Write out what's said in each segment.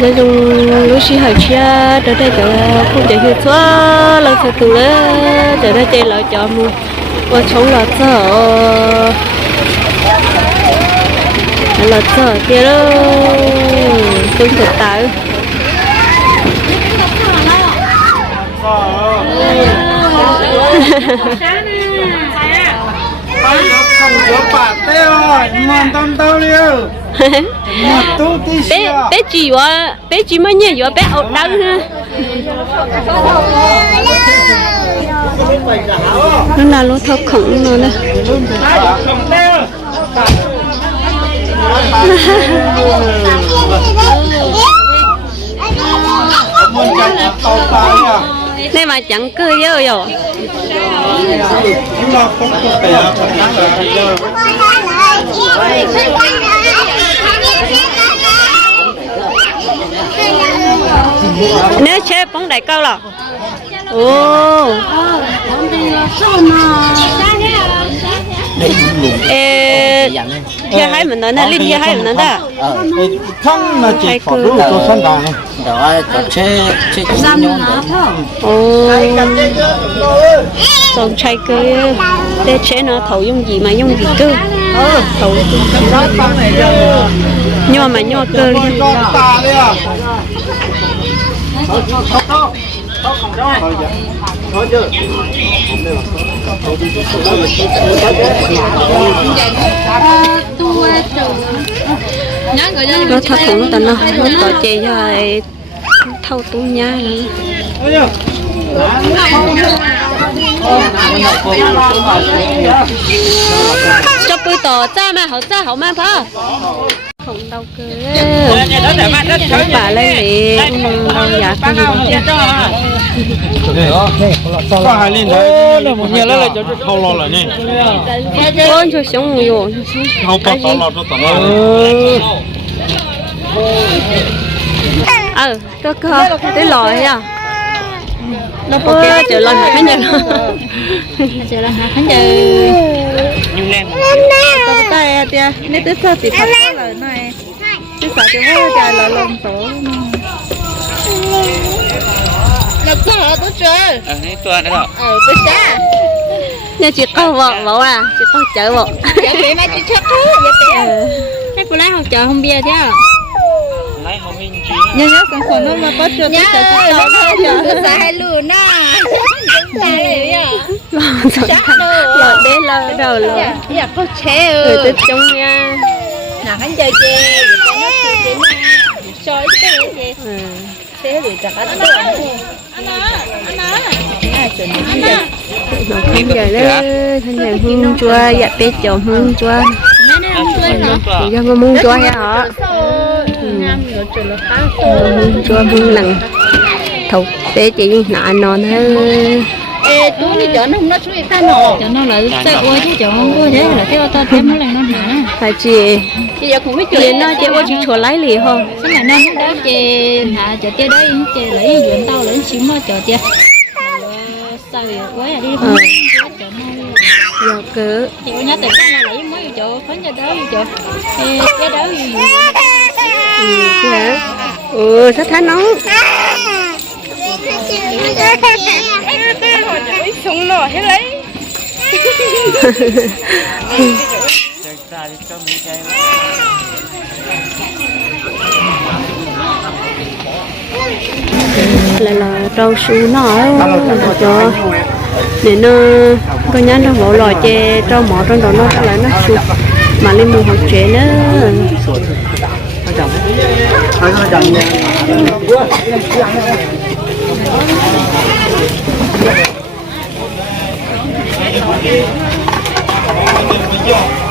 nói chung lúc xí hồi chia trở đây cho không chạy hiệu chúa lần sau tụ lỡ trở đây lại cho mua và chống là sợ là sợ kia đó. Tương thực xíu bé bé chỉ wa bé chỉ mới nhảy wa bé ổn đau ha? Nó là lúa thóc khổng nó nè nên mà chẳng cười dơ rồi chúng nó không có tè không đáng là giờ nếu chơi bóng đại cao là ồ. Ê kia hai mình nói nè linh kia hai mình nói đó không mà chỉ có cứ- đủ tôi sẵn sàng đó có chế chế chế nhon đó ồ. Còn chơi cơ để chơi nó thầu dùng gì mà dùng gì cơ. Thầu nhưng mà mà nhọ cơ. Đi con ta đấy à thôi chứ nó thật cũng tận nó nó tỏ chê cho ai thâu tú nha nữa thôi cho bữa tỏ cha mà hậu cha hậu mà phá không đâu cơ. Bà lấy liền đâu dạ cái gì có hai linh đấy. là một nhà lấy lại cho thâu lo lại nè cho sống rồi thâu bao tao lo cho tao ờ cơ cơ cái lòi à? Nó bố cái chờ lòi hả khán giả chờ lòi hả khán giả nhung lên tao tay tia. Nếu tới sao thì phải. có chứ sợ thì hết trời là lồng tổ là sao là tôi chơi ờ hết tua nữa rồi ờ tôi xa nhà chị có vợ vợ à chị có chở vợ dạ bị mà chị chắc hết dạ bé thế cô lấy học chợ không bia chứ lấy một mình chỉ nhớ nhớ còn còn nó mà bắt cho tôi sợ tôi sợ nó Dạ. chờ sợ hai lùn à sợ này à lòi chắc lòi đâu lòi đế lòi đầu lòi dạ dạ có chế người ừ tới chung nha nào hắn chơi chê vậy cho chơi chê mà soi cái gì anh thế thì chắc ăn được à chuẩn bị giờ anh không anh đó thân nhà hương chua dạ bé chồng hương chua thì cho con muốn chua ya họ hương chua hương lằng thục bé chị nọ nọ thôi ê tú đi chợ nó không nó xuống ta nọ cho nó là cái ôi chứ chỗ không có thế là theo tao thêm mỗi lần nó hả phải chị bây giờ cũng biết chị chuyện nó chị ôi chị chua lấy liền không cái là nó đó chê hả chỗ chê đấy chê lấy dưỡng tao lấy xíu mà chỗ chê sao vậy? Quấy à đi. Không giờ cứ chị nhớ từ cái là lấy mấy chỗ? Phấn cho đó chỗ cái cái đó gì ừ dạ ừ sao thái nóng súng nọ hết lấy ra đi cho mình chơi lại là rau su nó là cho để nó, có nhắn trong bộ lò che rau mỏ trong đó nó cho lại nó su mà lên mùi học trẻ nữa Thank you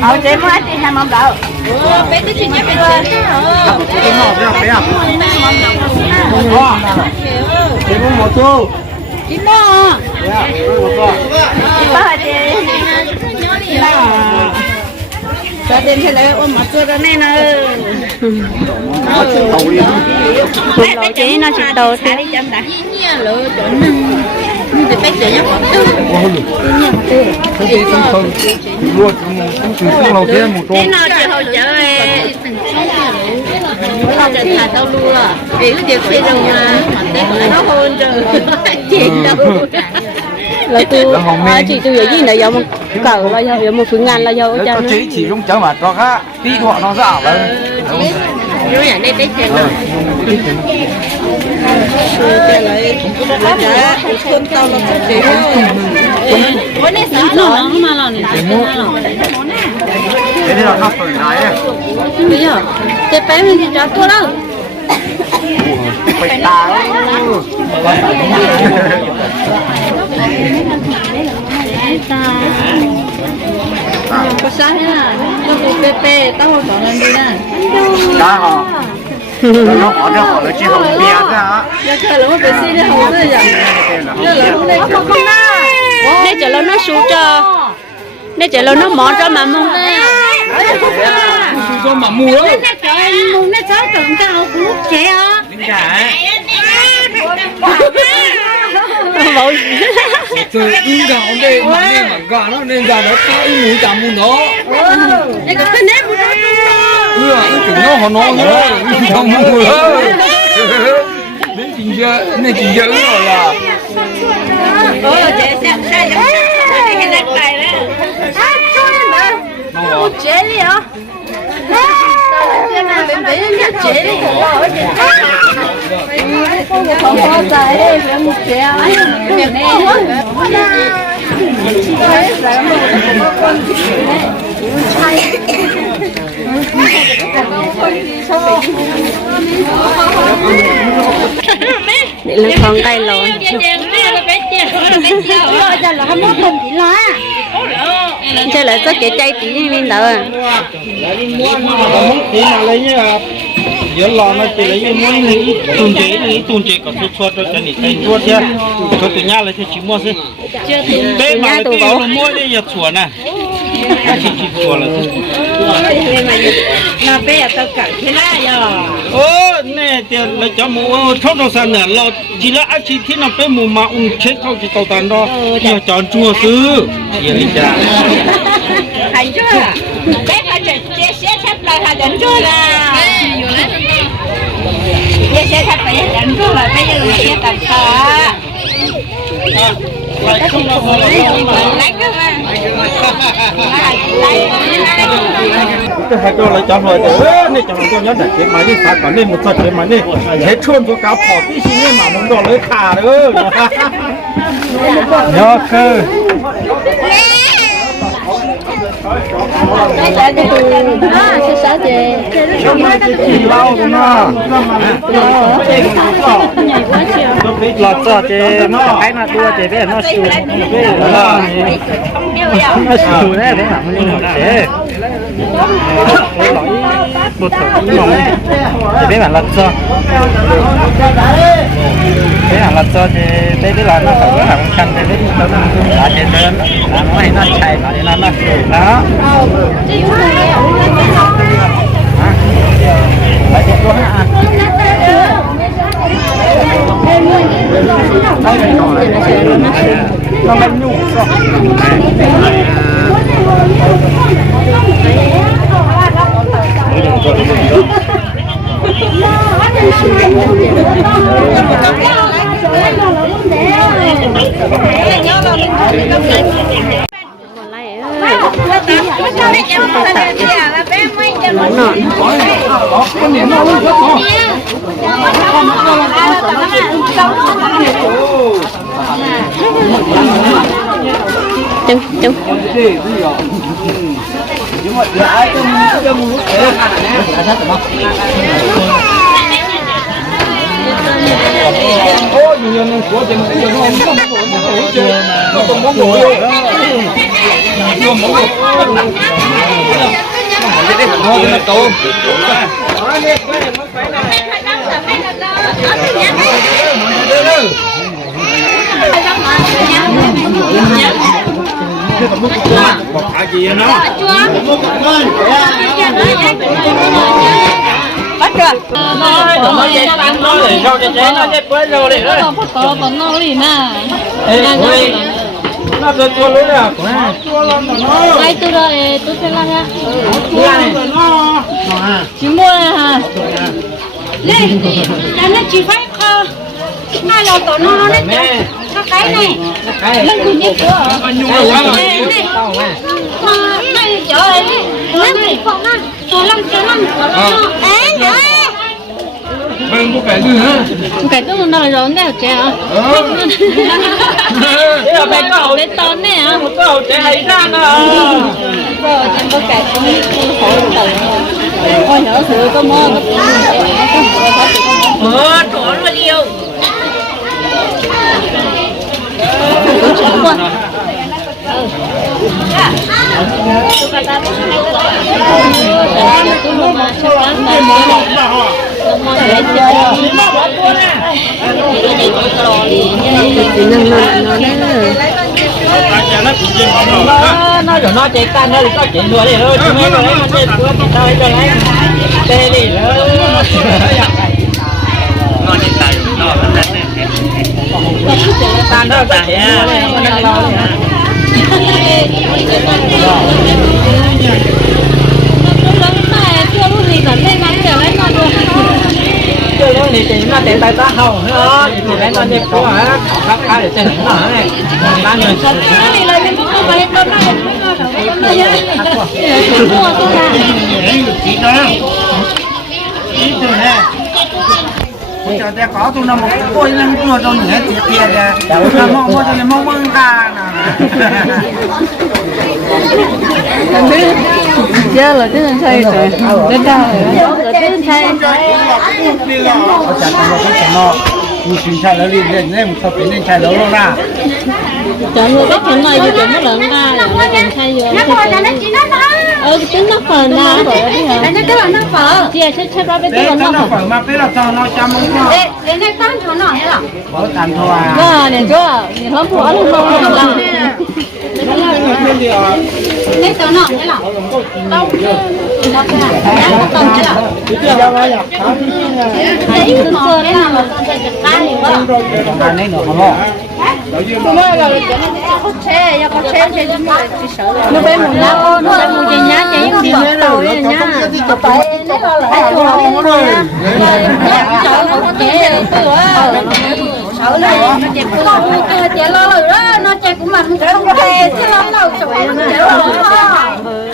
ờ chị mới chị hai mâm đậu bé tới chuyện nhé bé chơi cái ngọt ra bé à chị? Muốn một xu chị nó dạ một xu chị ba chị Sa tiền thế lấy ôm mặt chưa đó nè nè. một lọ chế nó chỉ đầu thế lỡ nâng nhưng thì phải chạy nhá mua chúng không lâu thế một tô thế nào cỡ bao giờ một phương ngàn là giờ cho nó chỉ chỉ không chớ mà cho khác. Tí họ nó giả vậy nếu nhà đây tết tiền rồi tiền lấy con tao nó sẽ chế thôi bữa nay sáng nó nó mà này cái này là nó phải nói à? bây giờ chế bé mình thì cho tôi đâu? Phải tao cũng bê bê tao không có lần đi nè cá họ nó họ nó họ nó chỉ không bia ra Dạ cơ là một cái gì đấy không biết. Dạ là đây không không nè chờ lâu nó sú cho nè chờ lâu nó mỏ cho mà mông cho mà mua đó mùng nó cháu tưởng cao cũng trẻ á bảo từ in gạo đây mà nên mà gạo nó nên gạo nó cao in mũi chạm mũi nó đây có cái nếp của nó ừ à cái nó họ nó nữa in chạm mũi nữa nên chỉ giờ nên chỉ giờ rồi là ờ trẻ sẽ sai giống cái nếp này đó. Nó chế đi hả? Cái này mình bị nó chế đi không có trái đây phải một trẻ. việc này để lên con cây lộn chơi lại có không chạy tí lên đỡ à tí chỉ lấy những món này tuần chế này tuần chế có chút chút cho nên tay chút chứ cho tụi nhà lấy thì chỉ mua thôi bé mà lấy tiền mà mua đi giờ chuột nè chỉ chỉ chuột là Là bé tao cả thế này rồi. ô nè tiền lấy cho mua thốt đâu sao nữa lo chỉ là ăn chỉ thiên nào bé mù mà ung chết không chỉ tàu tàn đó giờ chọn chua sư giờ đi ra cái hai chỗ lại chọn rồi thì nè chọn cho nhớ đặt cái máy đi phạt còn nên một số cái máy đi thế chuồn cho cá phỏ tí xin nên mà muốn đỏ lấy khả nữa nhớ cơ à sẽ sao chị chỉ lau rồi mà lọt cho chị nó cái nó tua chị biết nó sù nó sù đấy đấy là mình học chị một thử nồng chị biết là lọt cho thế là lọt cho chị biết biết là nó phải có hàng khăn chị biết nó đã chị đơn là nó hay nó chạy vào thì nó nó đó Đấy, chị tua hả? nó bánh nhủ còn lại ơi nó nọn chừng chừng Ôi, nhiều nhân của chị mà nó không có một cái chưa nó không có ngồi đâu chưa muốn được cái đấy nó cái tôm gì nó bắt được nói nó nó để sao chạy chế nó chạy quay rồi để nó còn có còn nó đi nè nó tôi tôi lấy là của nó ai tôi rồi tôi sẽ làm nha nó chỉ mua hả lên là nó chỉ phải hai lò tổ nó nó đấy cái này. Lên cùng như cửa này này này chỗ ấy lên này tổ năm chỗ năm ấy nữa có cái gì hả? cái tôi nó rồi nè trẻ à thế là phải có cái tón nè một câu chạy hay ra nè. Rồi em có cái cũng khổ tự coi nhớ sự có mơ ờ trốn mà nhiều cũng chịu quá chỉ nâng nâng nó nó nó rồi nó chạy tan nó có chuyện đùa đi thôi chúng em lấy nó chạy đùa tao cho lấy tê đi nữa nó chạy tay nó nó tan đùa đi nó đang lo này thì nó chạy tay ta hồng nữa thì lấy nó đi của hả? Nó khai để chạy nó này ba người cho té có tôi nó một tôi lên tôi cho nhẹ tiệt tiệt kìa. Nó mong mong cho nó mong mong ca giờ là cái thằng say rồi đến đâu rồi. Nó chặt nó cũng nó mình xin chạy nó liền lên một cái lên chạy nó luôn ra Trời ơi, cái chuyện này thì cũng có lợn ra là nó là nó chỉ nó nó Ờ, cái tính nó đi hả? là nó cái là nó phở Chị chết chết ra cái đấy tính nó nó nó phải mà cái là cho nó chăm không? Để để nó tan cho nó hết rồi có tàn thôi à? Vâng, này chú ạ, thì nó phụ luôn không làm lấy cho nó hết rồi nó cái này nó còn hết rồi đấy cứ ngồi đấy mà con sẽ chặt tan nhiều quá à Nó bé một nhá, nó bé một cái nhá, chạy lo rồi đó nó chạy cũng mạnh không thể chứ lo đâu sụi nó chạy lo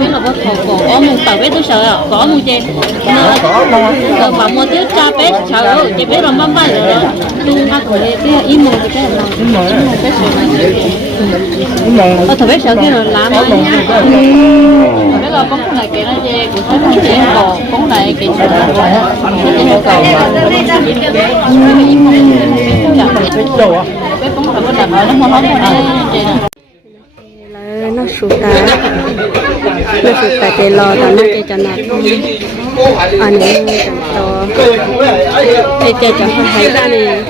là có khổ khổ có một tàu bé tôi sợ à có một trên nó mà mua tiếp cha bé sợ chị bé rồi mắm bay rồi tôi ăn của cái im một cái là im một cái sợ ờ thằng bé sợ cái rồi làm thằng bé là bóng này cái nó chê của thấy không chê cổ bóng này cái sợ cái chê cổ bé bóng là có đặt ở nó không có nó chê nè là nó sụt ta nó sụt ta cái lò ta nó cái cho nó anh ấy cho để chơi cho họ thấy ra này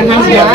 nâng xa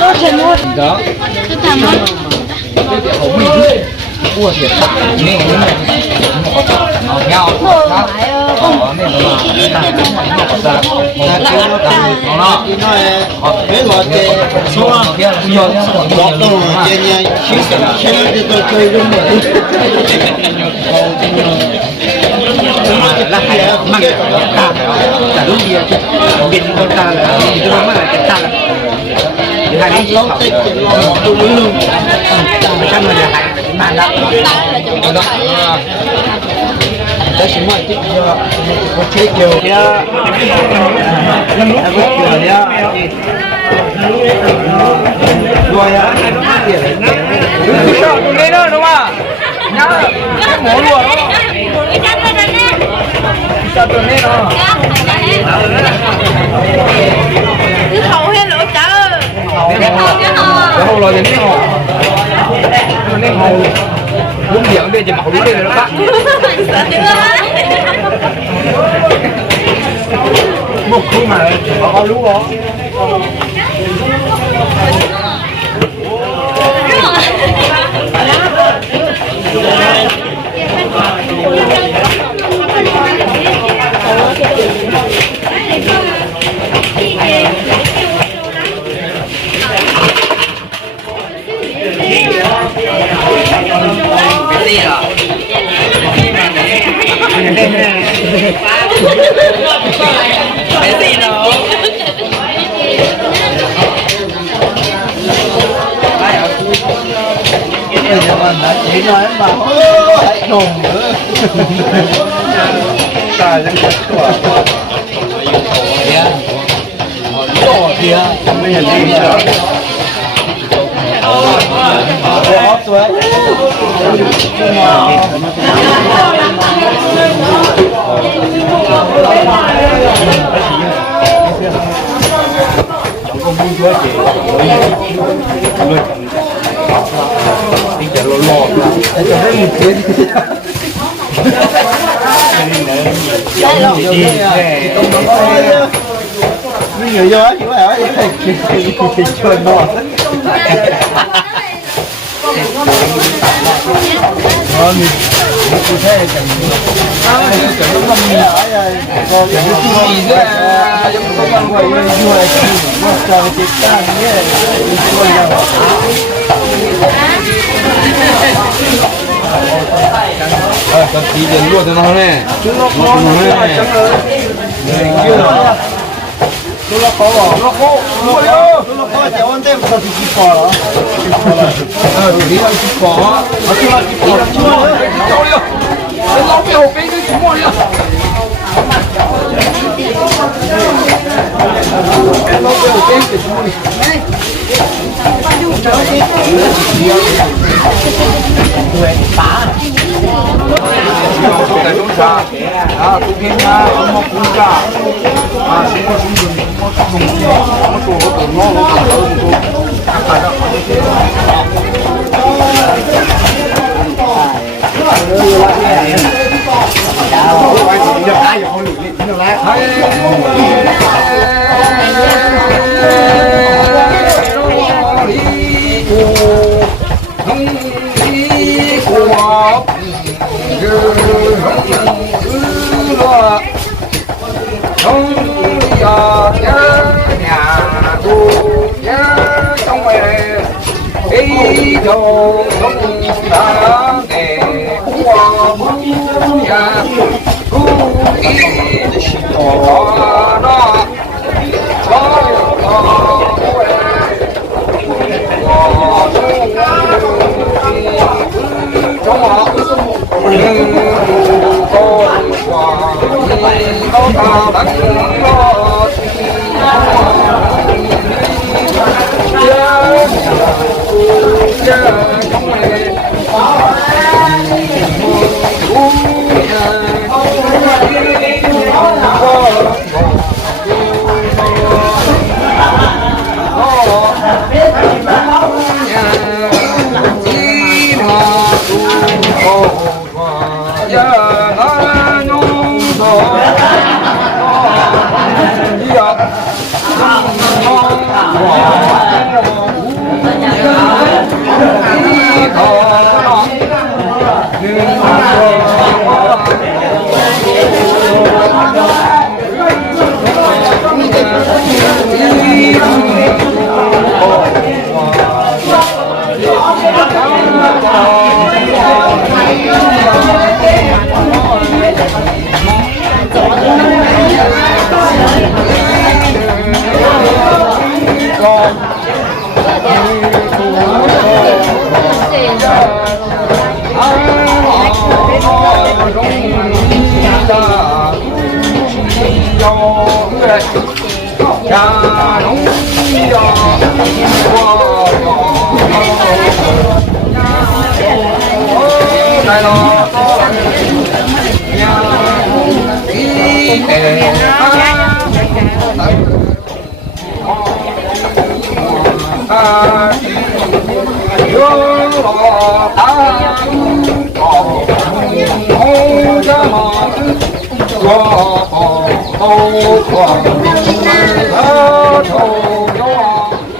Nốt rồi nốt Đó. Tôi tạm nốt Ủa mình Ủa thiệt Nghe nghe Ngọt nhau Ngọt Ngọt Ngọt Là hai mặt, ta, ta đúng gì, bên con ta là, chúng nó mà hai cái lốt tích tôi muốn luôn một trăm mình là hàng cái bàn đó đó. Đó. Đó chỉ mọi tiếp cho có chế kiểu kia nó có kiểu kia rồi á cứ sợ cũng đấy đó đúng không? Nhá cái món lùa đó. Sợ tuần đấy đó. Dạ, dạ. Dạ. เล่นหอแล้วเอรอยจะเล่นหอมันเล่นหอลุงเหลียเด้วยจะมาลุ้นได้เลยหรอปะบุกขึ้นมาเลยเขารู้เหรอ นี่หรอเป็นสีน้องเดี๋ยวมันนะนิดน้อยมาไอ้หนุ่มตายยังชัดกว่าเดี๋ยวโอ้เดี๋ยวไม่เห็นดีเลย khó, nó khó, chẳng ơi Này, kia rồi Chúng nó khó bỏ Nó khó, mua vô 啊，你韭菜也整一个，啊也整个泡米，呀，整的，哎呀，我乖乖，又来吃，我再来点菜，耶，你说要不？哎，十六号啊，十六号，十六号，十六号，台湾队不是几块了？几块了？呃，你们几块啊？啊，几块？几块？几块？漂亮！老表，别跟几块了。老表，别跟几块了。来，六张，六张。对，八。祝中山啊，祝平安，祝福家。啊，什么什么什么东西，我说我等我我等我都看看着。Hãy không giờ nhớ nhà tu nhớ trong về đi đồ không đã nghề qua bước nhà tu đi bỏ đó bỏ đó Hãy subscribe cho kênh Ghiền Mì Gõ Để không bỏ 你好，大哥，你好，你好，你好，你好，你好，你好。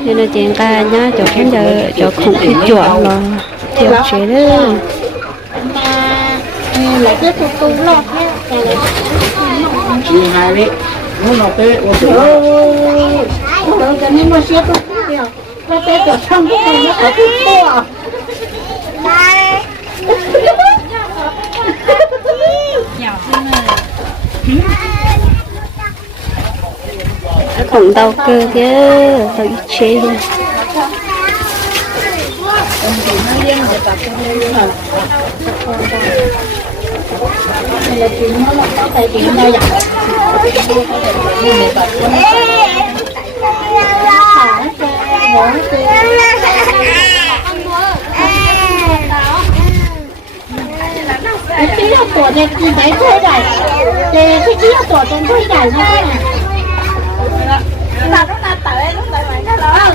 Nên là chuyện ca nhá chỗ khán giờ chỗ không biết chọn là tiểu chế đó lại cứ tụt tụt lọt nha Chị hai đấy. Nó nó tê, ô tê. rồi cho nên mà xếp tụt điều nó tới tụt không cái này nó ở tụt không đau cơ chứ, tao ít chế thôi cái tí là tuổi này thì thấy thuê này. Thì cái tí học tuổi trên thôi này như thế này ตัดต้องตัดตัดเลยต้องตัดเหมือนกันแล้ว